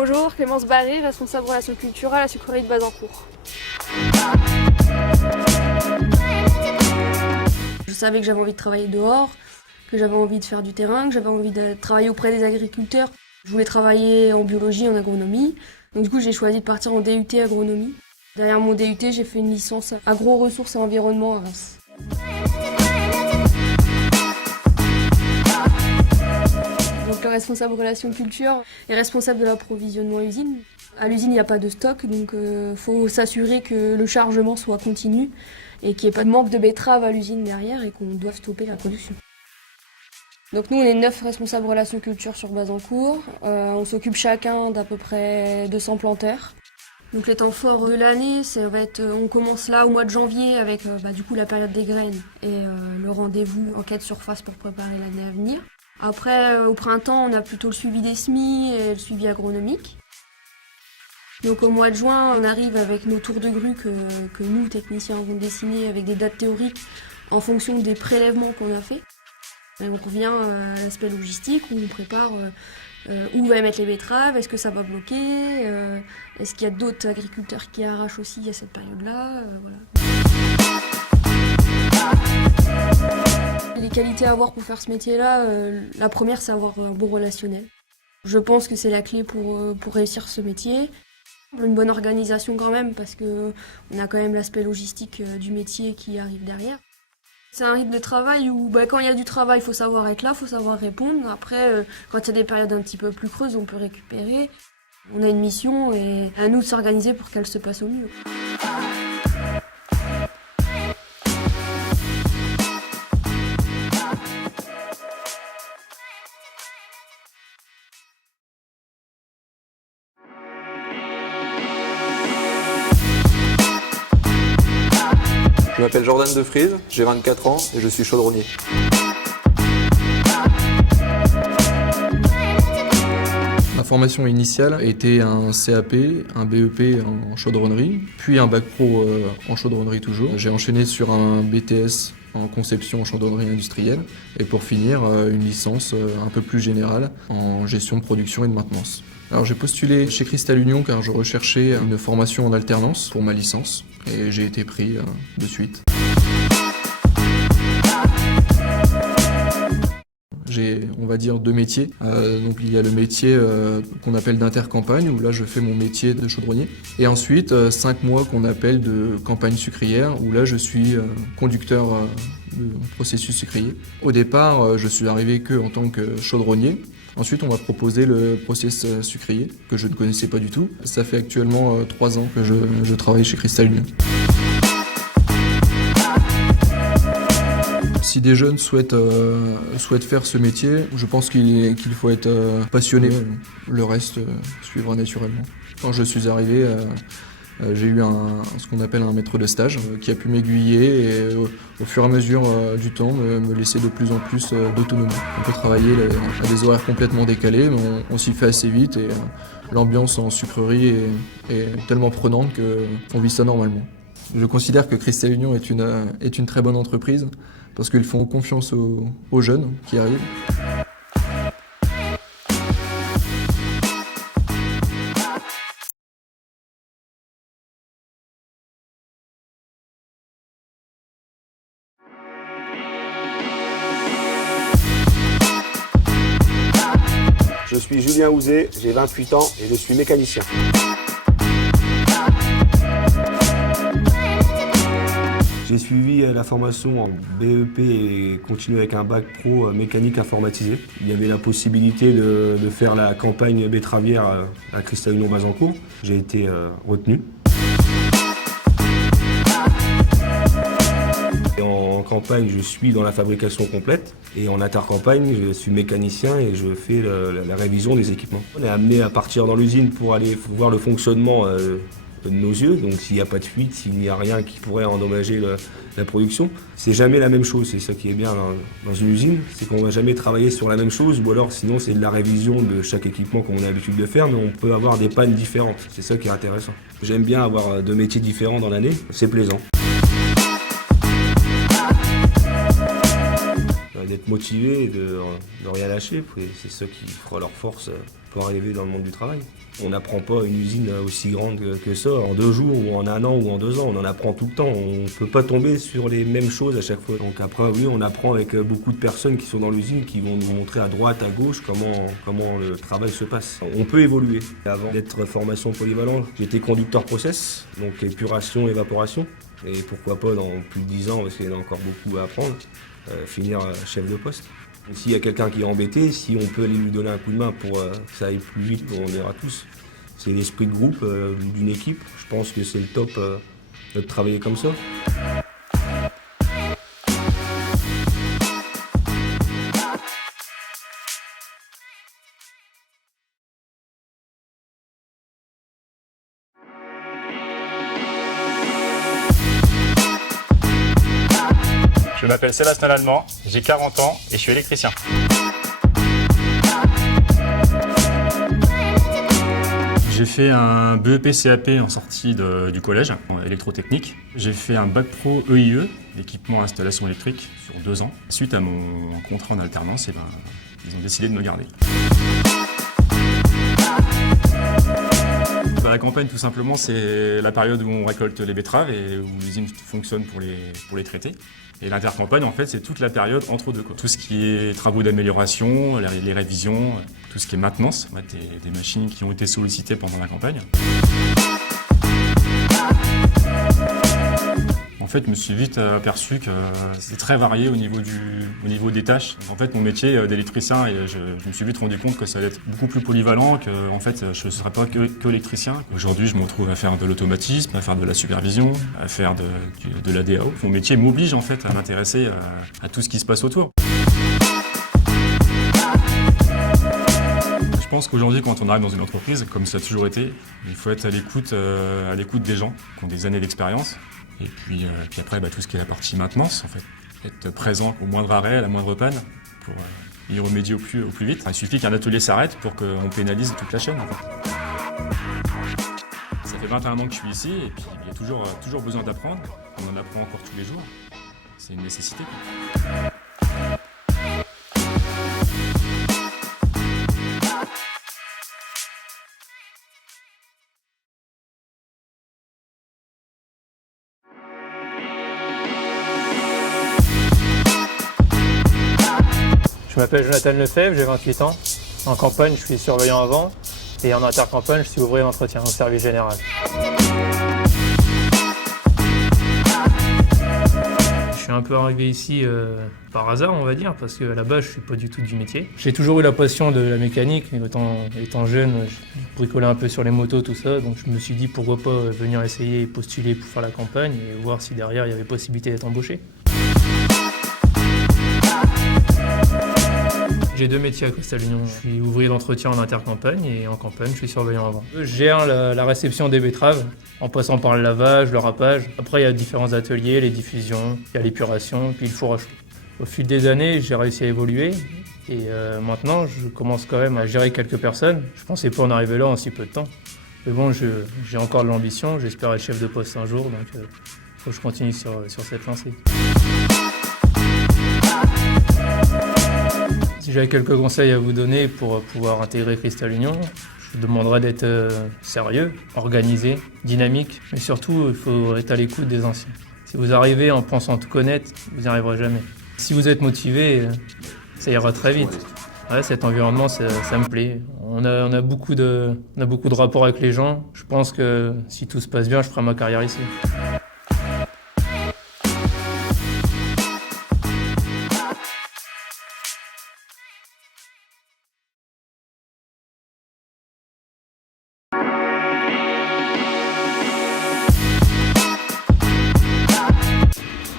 Bonjour, Clémence Barré, responsable relations culturelles à la sucrerie de Bazancourt. Je savais que j'avais envie de travailler dehors, que j'avais envie de faire du terrain, que j'avais envie de travailler auprès des agriculteurs. Je voulais travailler en biologie, en agronomie. Donc du coup, j'ai choisi de partir en DUT agronomie. Derrière mon DUT, j'ai fait une licence agro-ressources et environnement à Reims. Donc le responsable relations culture est responsable de l'approvisionnement usine. À l'usine, il n'y a pas de stock, donc faut s'assurer que le chargement soit continu et qu'il n'y ait pas de manque de betteraves à l'usine derrière et qu'on doive stopper la production. Donc nous, on est 9 responsables relations culture sur Bazancourt. On s'occupe chacun d'à peu près 200 planteurs. Donc les temps forts de l'année, on commence là au mois de janvier avec du coup la période des graines et le rendez-vous en quête surface pour préparer l'année à venir. Après, au printemps, on a plutôt le suivi des semis et le suivi agronomique. Donc au mois de juin, on arrive avec nos tours de grue que nous, techniciens, avons dessinés avec des dates théoriques en fonction des prélèvements qu'on a fait. Et on revient à l'aspect logistique où on prépare où va mettre les betteraves, est-ce que ça va bloquer, est-ce qu'il y a d'autres agriculteurs qui arrachent aussi à cette période-là, voilà. Les qualités à avoir pour faire ce métier-là, la première, c'est avoir un bon relationnel. Je pense que c'est la clé pour réussir ce métier. Une bonne organisation quand même, parce qu'on a quand même l'aspect logistique du métier qui arrive derrière. C'est un rythme de travail où quand il y a du travail, il faut savoir être là, il faut savoir répondre. Après, quand il y a des périodes un petit peu plus creuses, on peut récupérer. On a une mission et à nous de s'organiser pour qu'elle se passe au mieux. Je m'appelle Jordan De Vries, j'ai 24 ans et je suis chaudronnier. Ma formation initiale était un CAP, un BEP en chaudronnerie, puis un bac pro en chaudronnerie toujours. J'ai enchaîné sur un BTS en conception en chaudronnerie industrielle et pour finir une licence un peu plus générale en gestion de production et de maintenance. Alors j'ai postulé chez Cristal Union car je recherchais une formation en alternance pour ma licence et j'ai été pris de suite. J'ai, on va dire, 2 métiers. Donc il y a le métier qu'on appelle d'intercampagne, où là je fais mon métier de chaudronnier. Et ensuite 5 mois qu'on appelle de campagne sucrière, où là je suis conducteur de processus sucrier. Au départ, je suis arrivé que en tant que chaudronnier. Ensuite, on m'a proposé le process sucrier, que je ne connaissais pas du tout. Ça fait actuellement 3 ans que je travaille chez Cristal Union. Si des jeunes souhaitent faire ce métier, je pense qu'il faut être passionné. Le reste suivra naturellement. Quand je suis arrivé, j'ai eu ce qu'on appelle un maître de stage qui a pu m'aiguiller et au fur et à mesure du temps me laisser de plus en plus d'autonomie. On peut travailler à des horaires complètement décalés, mais on s'y fait assez vite et l'ambiance en sucrerie est tellement prenante qu'on vit ça normalement. Je considère que Cristal Union est une très bonne entreprise parce qu'ils font confiance aux jeunes qui arrivent. Je suis Julien Houzé, j'ai 28 ans et je suis mécanicien. J'ai suivi la formation en BEP et continué avec un bac pro mécanique informatisé. Il y avait la possibilité de faire la campagne betteravière à Cristal Union Bazancourt. J'ai été retenu. Et en campagne, je suis dans la fabrication complète et en intercampagne, je suis mécanicien et je fais la révision des équipements. On est amené à partir dans l'usine pour aller voir le fonctionnement de nos yeux, donc s'il n'y a pas de fuite, s'il n'y a rien qui pourrait endommager la production. C'est jamais la même chose, c'est ça qui est bien dans une usine, c'est qu'on ne va jamais travailler sur la même chose, ou alors sinon c'est de la révision de chaque équipement qu'on a l'habitude de faire, mais on peut avoir des pannes différentes, c'est ça qui est intéressant. J'aime bien avoir 2 métiers différents dans l'année, c'est plaisant. d'être motivés et de rien lâcher. C'est ça qui fera leur force pour arriver dans le monde du travail. On n'apprend pas une usine aussi grande que ça en 2 jours ou en 1 an ou en 2 ans. On en apprend tout le temps. On ne peut pas tomber sur les mêmes choses à chaque fois. Donc après, oui, on apprend avec beaucoup de personnes qui sont dans l'usine qui vont nous montrer à droite, à gauche comment le travail se passe. On peut évoluer. Avant d'être formation polyvalente, j'étais conducteur process, donc épuration, évaporation. Et pourquoi pas dans plus de 10 ans, parce qu'il y en a encore beaucoup à apprendre, finir chef de poste. S'il y a quelqu'un qui est embêté, si on peut aller lui donner un coup de main pour que ça aille plus vite, on ira tous. C'est l'esprit de groupe, d'une équipe. Je pense que c'est le top de travailler comme ça. Je m'appelle Sébastien Lallemand, j'ai 40 ans et je suis électricien. J'ai fait un BEP CAP en sortie du collège, en électrotechnique. J'ai fait un bac pro EIE, équipement installation électrique, sur 2 ans. Suite à mon contrat en alternance, ils ont décidé de me garder. La campagne, tout simplement, c'est la période où on récolte les betteraves et où l'usine fonctionne pour les traiter. Et l'intercampagne, en fait, c'est toute la période entre deux. Tout ce qui est travaux d'amélioration, les révisions, tout ce qui est maintenance, des machines qui ont été sollicitées pendant la campagne. En fait, je me suis vite aperçu que c'est très varié au niveau des tâches. En fait, mon métier d'électricien, je me suis vite rendu compte que ça allait être beaucoup plus polyvalent, que en fait, je ne serais pas que électricien. Aujourd'hui, je me retrouve à faire de l'automatisme, à faire de la supervision, à faire de la DAO. Mon métier m'oblige en fait à m'intéresser à tout ce qui se passe autour. Je pense qu'aujourd'hui, quand on arrive dans une entreprise, comme ça a toujours été, il faut être à l'écoute des gens qui ont des années d'expérience. Et puis après, tout ce qui est la partie maintenance, en fait, être présent au moindre arrêt, à la moindre panne, pour y remédier au plus vite. Il suffit qu'un atelier s'arrête pour qu'on pénalise toute la chaîne. En fait. Ça fait 21 ans que je suis ici, et puis il y a toujours besoin d'apprendre. On en apprend encore tous les jours. C'est une nécessité. Je m'appelle Jonathan Lefebvre, j'ai 28 ans. En campagne, je suis surveillant avant et en intercampagne, je suis ouvrier d'entretien au service général. Je suis un peu arrivé ici par hasard, on va dire, parce qu'à la base, je suis pas du tout du métier. J'ai toujours eu la passion de la mécanique, mais étant jeune, je bricolais un peu sur les motos, tout ça, donc je me suis dit pourquoi pas venir essayer et postuler pour faire la campagne et voir si derrière il y avait possibilité d'être embauché. J'ai 2 métiers à Cristal Union. Je suis ouvrier d'entretien en intercampagne et en campagne, je suis surveillant avant. Je gère la réception des betteraves en passant par le lavage, le râpage. Après, il y a différents ateliers, les diffusions, il y a l'épuration, puis le fourrage. Au fil des années, j'ai réussi à évoluer et maintenant, je commence quand même à gérer quelques personnes. Je pensais pas en arriver là en si peu de temps. Mais bon, j'ai encore de l'ambition, j'espère être chef de poste un jour, donc faut que je continue sur cette lancée. Si j'avais quelques conseils à vous donner pour pouvoir intégrer Cristal Union, je vous demanderais d'être sérieux, organisé, dynamique, mais surtout, il faut être à l'écoute des anciens. Si vous arrivez en pensant tout connaître, vous n'y arriverez jamais. Si vous êtes motivé, ça ira très vite. Ouais, cet environnement, ça me plaît. On a beaucoup de rapports avec les gens. Je pense que si tout se passe bien, je ferai ma carrière ici.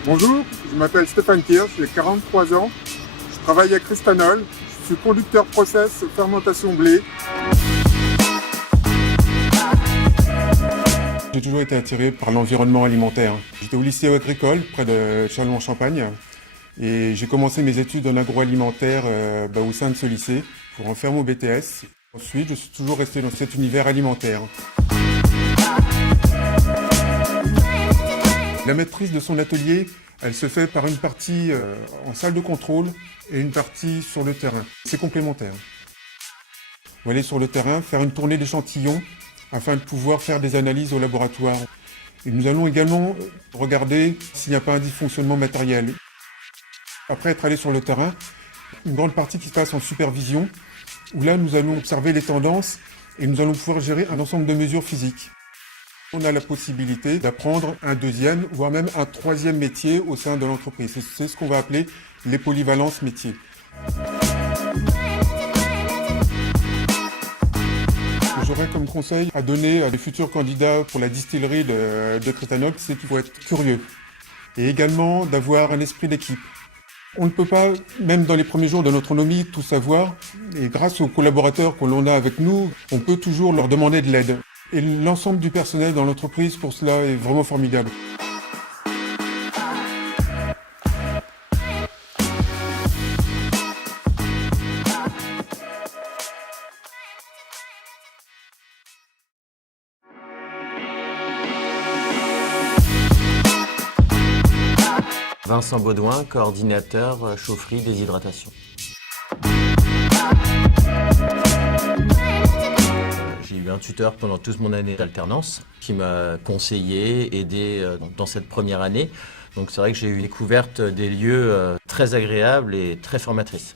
Bonjour, je m'appelle Stéphane Kirsch, j'ai 43 ans, je travaille à Cristanol, je suis conducteur process fermentation blé. J'ai toujours été attiré par l'environnement alimentaire. J'étais au lycée agricole près de Châlons-en-Champagne et j'ai commencé mes études en agroalimentaire au sein de ce lycée pour en faire mon BTS. Ensuite, je suis toujours resté dans cet univers alimentaire. La maîtrise de son atelier, elle se fait par une partie en salle de contrôle et une partie sur le terrain. C'est complémentaire. On va aller sur le terrain, faire une tournée d'échantillons afin de pouvoir faire des analyses au laboratoire. Et nous allons également regarder s'il n'y a pas un dysfonctionnement matériel. Après être allé sur le terrain, une grande partie qui se passe en supervision, où là nous allons observer les tendances et nous allons pouvoir gérer un ensemble de mesures physiques. On a la possibilité d'apprendre un deuxième, voire même un troisième métier au sein de l'entreprise. C'est ce qu'on va appeler les polyvalences métiers. Ce que j'aurais comme conseil à donner à des futurs candidats pour la distillerie de Crétanoc, c'est qu'il faut être curieux. Et également d'avoir un esprit d'équipe. On ne peut pas, même dans les premiers jours de notre autonomie, tout savoir. Et grâce aux collaborateurs que l'on a avec nous, on peut toujours leur demander de l'aide. Et l'ensemble du personnel dans l'entreprise, pour cela, est vraiment formidable. Vincent Baudouin, coordinateur chaufferie déshydratation. J'ai eu un tuteur pendant toute mon année d'alternance qui m'a conseillé, aidé dans cette première année. Donc c'est vrai que j'ai eu découverte des lieux très agréables et très formatrices.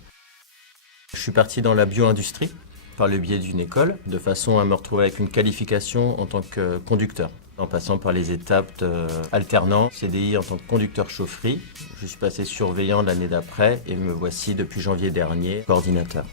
Je suis parti dans la bio-industrie par le biais d'une école, de façon à me retrouver avec une qualification en tant que conducteur. En passant par les étapes alternant, CDI en tant que conducteur chaufferie. Je suis passé surveillant l'année d'après et me voici depuis janvier dernier coordinateur.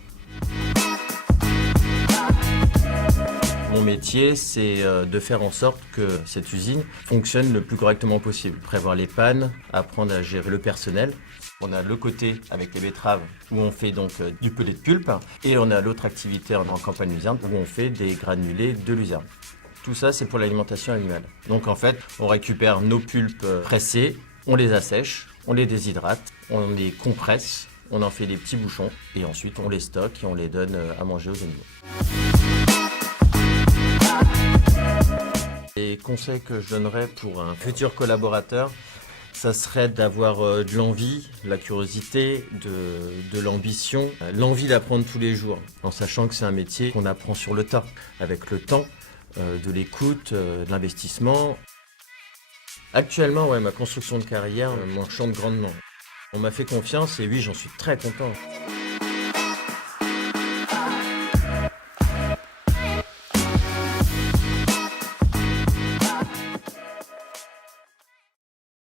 Mon métier, c'est de faire en sorte que cette usine fonctionne le plus correctement possible. Prévoir les pannes, apprendre à gérer le personnel. On a le côté avec les betteraves où on fait donc du pelé de pulpe et on a l'autre activité en campagne luzerne où on fait des granulés de luzerne. Tout ça, c'est pour l'alimentation animale. Donc en fait, on récupère nos pulpes pressées, on les assèche, on les déshydrate, on les compresse, on en fait des petits bouchons et ensuite on les stocke et on les donne à manger aux animaux. Les conseils que je donnerais pour un futur collaborateur, ça serait d'avoir de l'envie, de la curiosité, de l'ambition, l'envie d'apprendre tous les jours, en sachant que c'est un métier qu'on apprend sur le tas, avec le temps, de l'écoute, de l'investissement. Actuellement, ma construction de carrière m'enchante grandement. On m'a fait confiance et oui, j'en suis très content.